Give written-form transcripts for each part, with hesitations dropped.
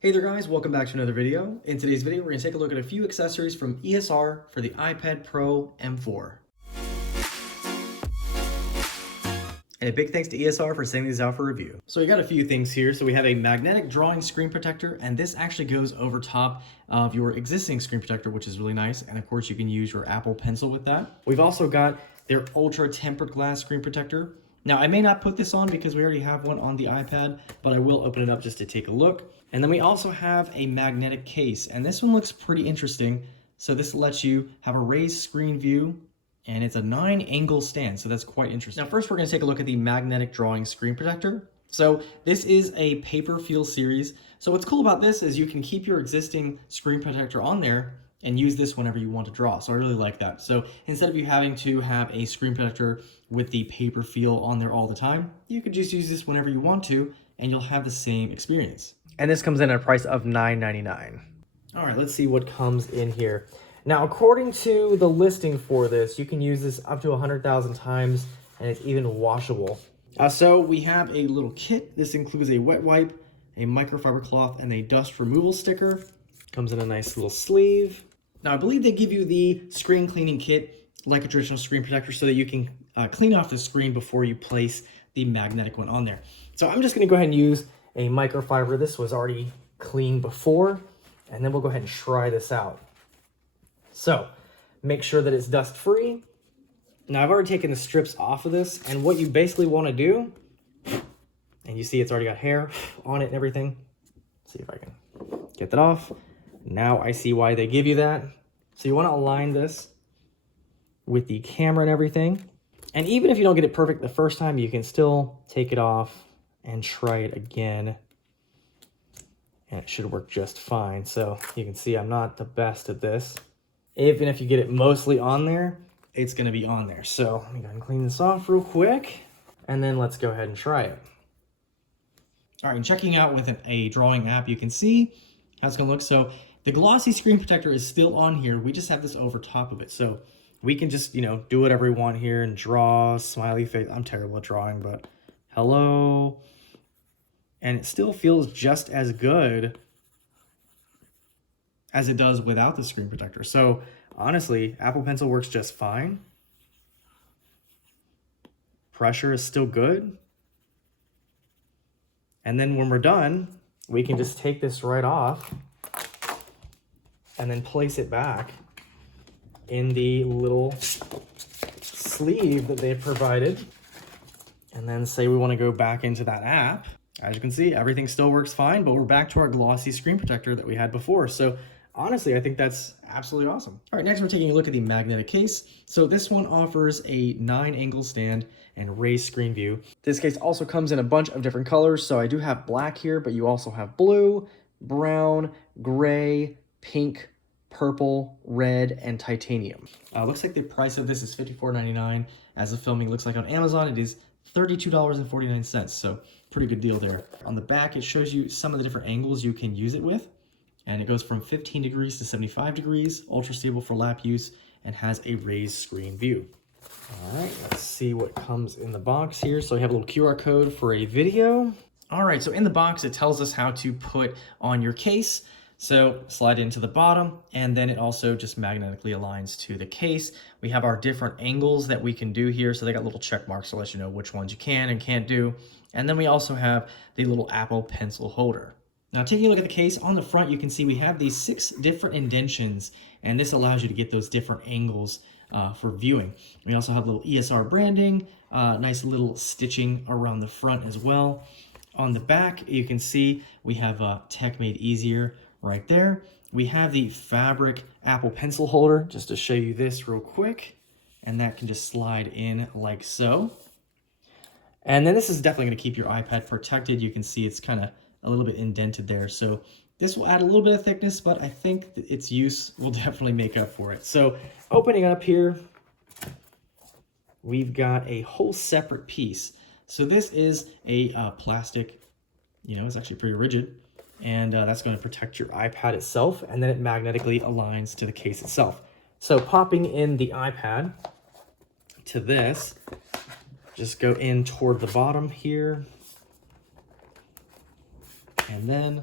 Hey there guys, welcome back to another video. In today's video, we're going to take a look at a few accessories from ESR for the iPad Pro M4. And a big thanks to ESR for sending these out for review. So we got a few things here. So we have a magnetic drawing screen protector, and this actually goes over top of your existing screen protector, which is really nice. And of course you can use your Apple Pencil with that. We've also got their ultra tempered glass screen protector. Now I may not put this on because we already have one on the iPad, but I will open it up just to take a look. And then we also have a magnetic case, and this one looks pretty interesting. So this lets you have a raised screen view, and it's a 9-angle stand, so that's quite interesting. Now first we're gonna take a look at the magnetic drawing screen protector. So this is a paper feel series. So what's cool about this is you can keep your existing screen protector on there and use this whenever you want to draw. So I really like that. So instead of you having to have a screen protector with the paper feel on there all the time, you could just use this whenever you want to, and you'll have the same experience. And this comes in at a price of $9.99. All right, let's see what comes in here. Now, according to the listing for this, you can use this up to 100,000 times, and it's even washable. So we have a little kit. This includes a wet wipe, a microfiber cloth, and a dust removal sticker. Comes in a nice little sleeve. Now, I believe they give you the screen cleaning kit like a traditional screen protector so that you can clean off the screen before you place the magnetic one on there. So I'm just gonna go ahead and use a microfiber. This was already cleaned before, and then we'll go ahead and try this out. So make sure that it's dust free. Now I've already taken the strips off of this, and what you basically want to do, and you see it's already got hair on it and everything. Let's see if I can get that off. Now I see why they give you that. So you want to align this with the camera and everything. And even if you don't get it perfect the first time, you can still take it off and try it again. And it should work just fine. So you can see I'm not the best at this. Even if you get it mostly on there, it's going to be on there. So let me go ahead and clean this off real quick, and then let's go ahead and try it. All right, and checking out with a drawing app, you can see how it's going to look. So the glossy screen protector is still on here. We just have this over top of it. So we can just, do whatever we want here and draw smiley face. I'm terrible at drawing, but hello. And it still feels just as good as it does without the screen protector. So honestly, Apple Pencil works just fine. Pressure is still good. And then when we're done, we can just take this right off and then place it back in the little sleeve that they've provided. And then say we want to go back into that app. As you can see, everything still works fine, but we're back to our glossy screen protector that we had before. So honestly, I think that's absolutely awesome. All right, next we're taking a look at the magnetic case. So this one offers a 9-angle stand and raised screen view. This case also comes in a bunch of different colors. So I do have black here, but you also have blue, brown, gray, pink, purple, red, and titanium. Looks like the price of this is $54.99. As the filming looks like on Amazon, it is $32.49. So pretty good deal there. On the back, it shows you some of the different angles you can use it with. And it goes from 15 degrees to 75 degrees, ultra stable for lap use, and has a raised screen view. All right, let's see what comes in the box here. So we have a little QR code for a video. All right, so in the box, it tells us how to put on your case. So slide into the bottom, and then it also just magnetically aligns to the case. We have our different angles that we can do here. So they got little check marks to let you know which ones you can and can't do. And then we also have the little Apple Pencil holder. Now, taking a look at the case, on the front, you can see we have these 6 different indentions, and this allows you to get those different angles for viewing. We also have little ESR branding, nice little stitching around the front as well. On the back, you can see we have Tech Made Easier right there. We have the fabric Apple Pencil holder, just to show you this real quick, and that can just slide in like so. And then this is definitely going to keep your iPad protected. You can see it's kind of a little bit indented there. So this will add a little bit of thickness, but I think that its use will definitely make up for it. So opening up here, we've got a whole separate piece. So this is a plastic, it's actually pretty rigid, and that's going to protect your iPad itself, and then it magnetically aligns to the case itself. So popping in the iPad to this, just go in toward the bottom here, and then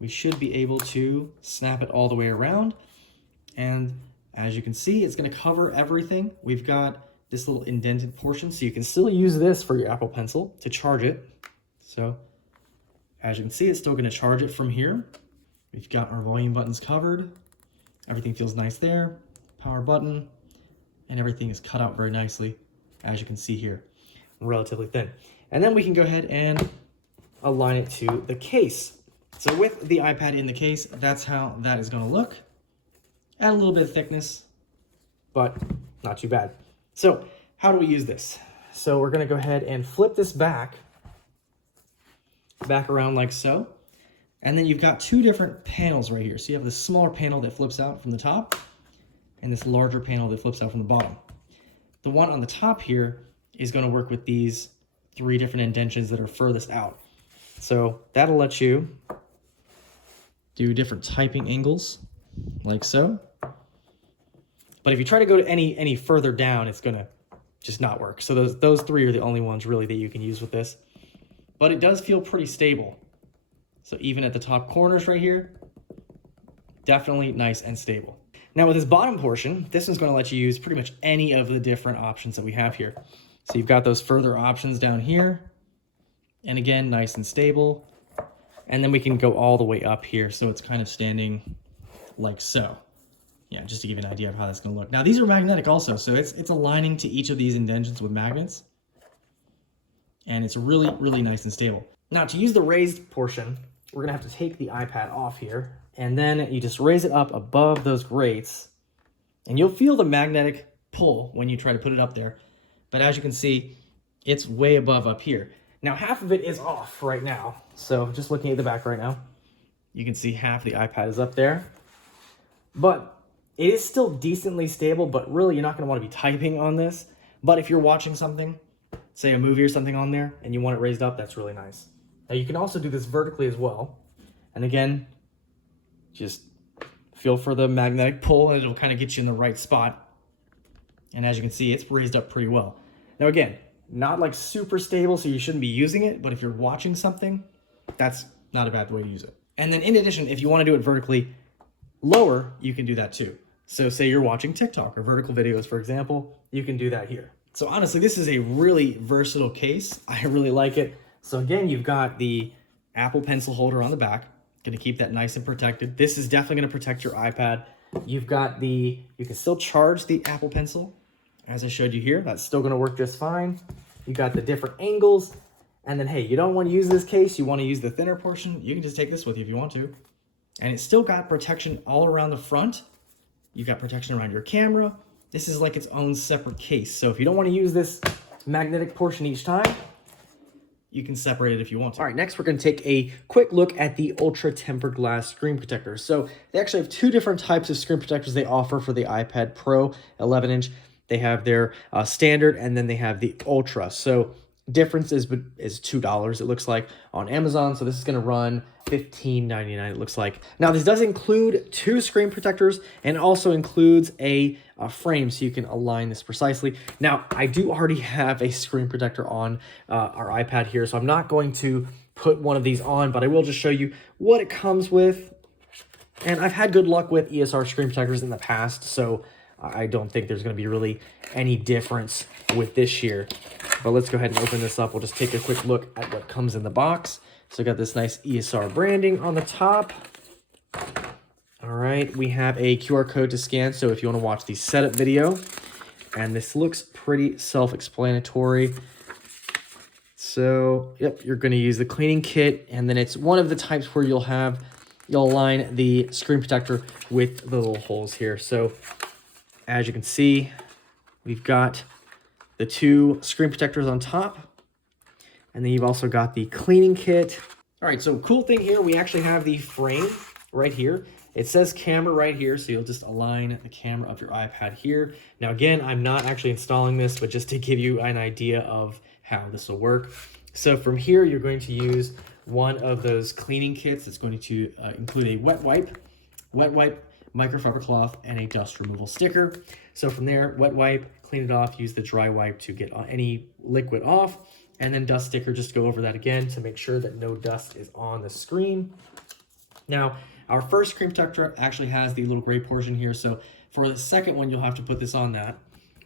we should be able to snap it all the way around. And as you can see, it's going to cover everything. We've got this little indented portion, so you can still use this for your Apple Pencil to charge it. So as you can see, it's still going to charge it from here. We've got our volume buttons covered. Everything feels nice there. Power button, and everything is cut out very nicely, as you can see here, relatively thin. And then we can go ahead and align it to the case. So with the iPad in the case, that's how that is going to look. Add a little bit of thickness, but not too bad. So how do we use this? So we're going to go ahead and flip this back around like so. And then you've got two different panels right here. So you have this smaller panel that flips out from the top and this larger panel that flips out from the bottom. The one on the top here is going to work with these three different indentions that are furthest out. So that'll let you do different typing angles like so. But if you try to go to any further down, it's going to just not work. So those three are the only ones really that you can use with this. But it does feel pretty stable. So even at the top corners right here, definitely nice and stable. Now with this bottom portion, this one's going to let you use pretty much any of the different options that we have here. So you've got those further options down here. And again, nice and stable. And then we can go all the way up here. So it's kind of standing like so. Yeah, just to give you an idea of how that's going to look. Now these are magnetic also. So it's aligning to each of these indentions with magnets. And it's really, really nice and stable. Now to use the raised portion, we're going to have to take the iPad off here. And then you just raise it up above those grates. And you'll feel the magnetic pull when you try to put it up there. But as you can see, it's way above up here. Now half of it is off right now. So just looking at the back right now, you can see half the iPad is up there. But it is still decently stable, but really you're not going to want to be typing on this. But if you're watching something, say a movie or something on there, and you want it raised up, that's really nice. Now you can also do this vertically as well. And again, just feel for the magnetic pull and it'll kind of get you in the right spot. And as you can see, it's raised up pretty well. Now again, not like super stable, so you shouldn't be using it, but if you're watching something, that's not a bad way to use it. And then in addition, if you want to do it vertically lower, you can do that too. So say you're watching TikTok or vertical videos, for example, you can do that here. So honestly, this is a really versatile case. I really like it. So again, you've got the Apple Pencil holder on the back, going to keep that nice and protected. This is definitely going to protect your iPad. You've got you can still charge the Apple Pencil, as I showed you here. That's still going to work just fine. You got the different angles. And then, hey, you don't want to use this case, you want to use the thinner portion, you can just take this with you if you want to. And it's still got protection all around the front. You've got protection around your camera. This is like its own separate case. So if you don't want to use this magnetic portion each time, you can separate it if you want to. All right, next we're going to take a quick look at the ultra tempered glass screen protector. So they actually have two different types of screen protectors they offer for the iPad Pro 11-inch. They have their standard, and then they have the ultra. So difference is $2, it looks like, on Amazon. So this is going to run $15.99, it looks like. Now this does include two screen protectors, and also includes a frame so you can align this precisely. Now I do already have a screen protector on our iPad here, so I'm not going to put one of these on, but I will just show you what it comes with. And I've had good luck with ESR screen protectors in the past, so I don't think there's going to be really any difference with this here. But let's go ahead and open this up. We'll just take a quick look at what comes in the box. So we got this nice ESR branding on the top. All right, we have a QR code to scan, so if you want to watch the setup video. And this looks pretty self-explanatory. So, yep, you're going to use the cleaning kit, and then it's one of the types where you'll align the screen protector with the little holes here. So as you can see, we've got the two screen protectors on top, and then you've also got the cleaning kit. All right, so cool thing here, we actually have the frame right here. It says camera right here, so you'll just align the camera of your iPad here. Now again, I'm not actually installing this, but just to give you an idea of how this will work. So from here, you're going to use one of those cleaning kits. It's going to include a wet wipe, microfiber cloth, and a dust removal sticker. So from there, wet wipe, clean it off, use the dry wipe to get any liquid off, and then dust sticker, just go over that again to make sure that no dust is on the screen. Now, our first screen protector actually has the little gray portion here, so for the second one, you'll have to put this on that.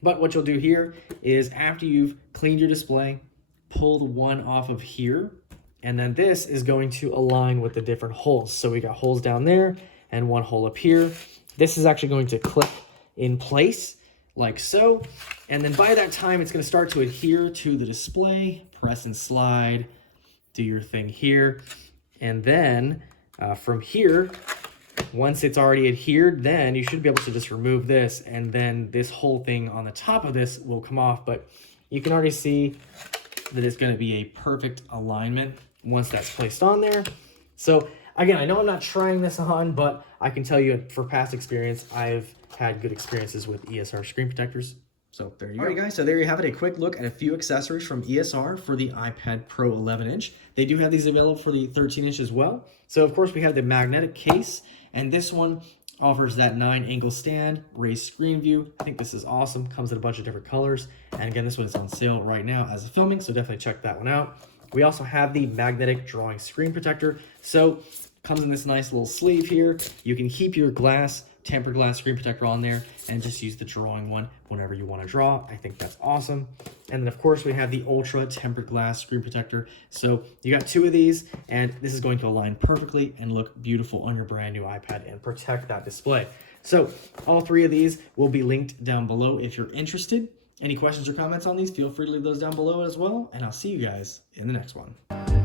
But what you'll do here is after you've cleaned your display, pull the one off of here, and then this is going to align with the different holes. So we got holes down there and one hole up here. This is actually going to clip in place like so. And then by that time, it's going to start to adhere to the display. Press and slide, do your thing here. And then from here, once it's already adhered, then you should be able to just remove this, and then this whole thing on the top of this will come off. But you can already see that it's going to be a perfect alignment once that's placed on there. So again, I know I'm not trying this on, but I can tell you for past experience, I've had good experiences with ESR screen protectors. So there you go. All right, guys, so there you have it. A quick look at a few accessories from ESR for the iPad Pro 11-inch. They do have these available for the 13-inch as well. So, of course, we have the magnetic case, and this one offers that 9-angle stand, raised screen view. I think this is awesome. Comes in a bunch of different colors. And again, this one is on sale right now as of filming, so definitely check that one out. We also have the magnetic drawing screen protector. So, comes in this nice little sleeve here. You can keep your tempered glass screen protector on there and just use the drawing one whenever you want to draw. I think that's awesome. And then of course we have the ultra tempered glass screen protector. So you got two of these, and this is going to align perfectly and look beautiful on your brand new iPad and protect that display. So all three of these will be linked down below if you're interested. Any questions or comments on these, feel free to leave those down below as well, and I'll see you guys in the next one.